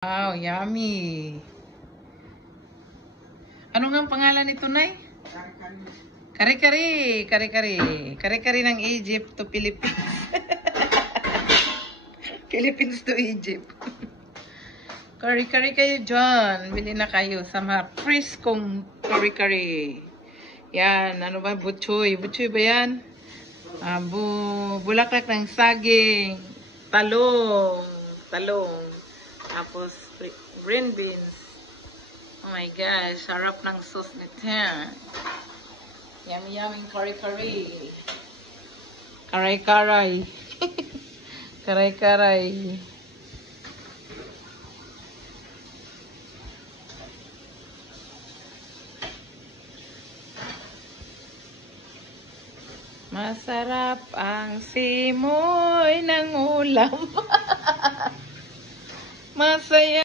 Wow, yummy. Ano nga ang pangalan nito, Nay? Kare-kare. Kare-kare. Kare-kare ng Egypt to Philippines. Philippines to Egypt. Kare-kare kayo dyan. Bili na kayo sa mga friskong kare-kare. Yan, ano ba? Butchoy. Butchoy ba yan? Bulaklak ng saging. Talong. Talong. Tapos, green beans. Oh my gosh, sarap ng sauce nito. Yummy, yummy kare-kare. Karay-karay. Karay-karay. Masarap ang simoy ng ulam. Masaya.